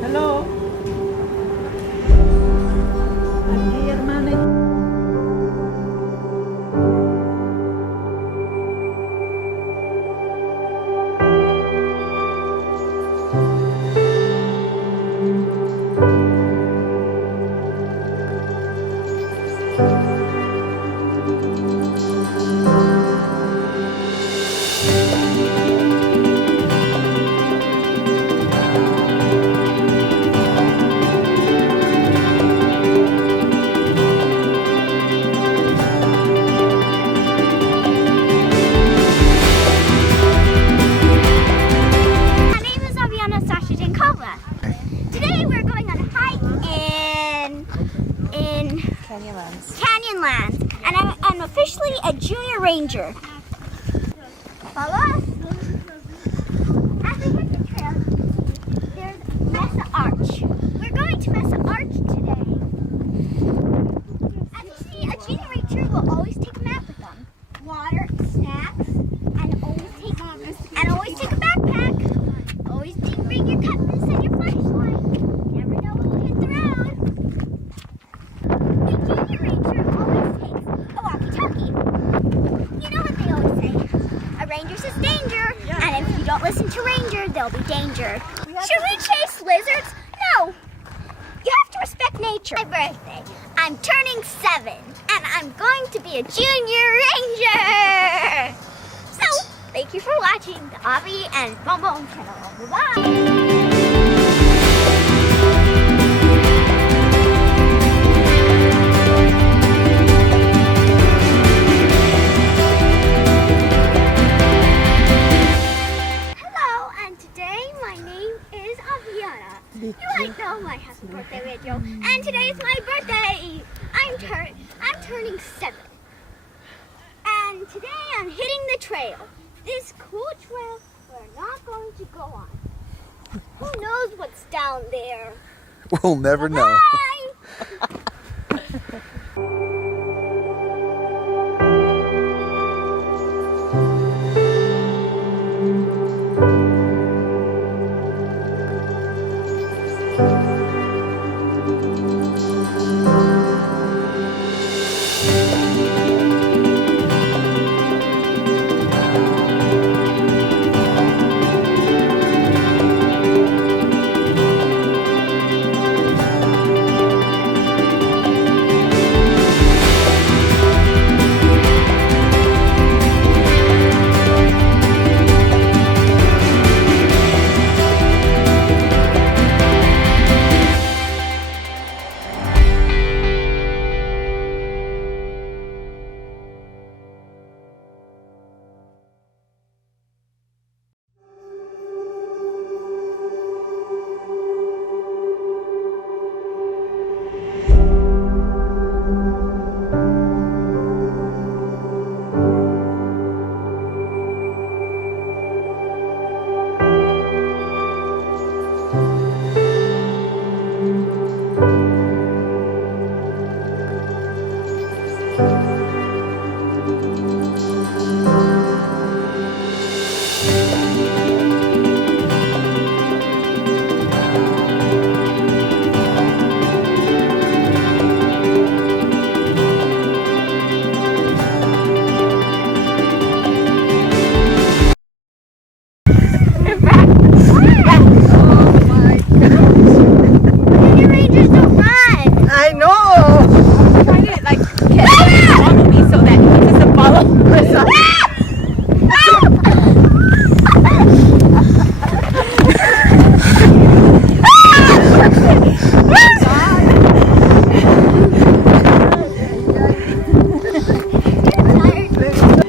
Hello? Aquí, hermana. Today we're going on a hike in Canyonlands, and I'm officially a junior ranger. Follow us. As we hit the trail, there's Mesa Arch. We're going to Mesa Arch today. As you see, a junior ranger will always take a map with them, water, snacks, and always take a backpack. Always bring your compass and your flashlight. Never know when we'll hit the road. The junior ranger always takes a walkie-talkie. You know what they always say? A ranger says danger, and if you don't listen to ranger, there'll be danger. Should we chase lizards? No. You have to respect nature. My birthday. I'm turning 7, and I'm going to be a junior ranger. So, thank you for watching the Avi and Bom Bom channel. Bye-bye. Aviana. You might know my happy birthday video, and today is my birthday. I'm turning 7, and today I'm hitting the trail. This cool trail we're not going to go on. Who knows what's down there? We'll never know. Bye.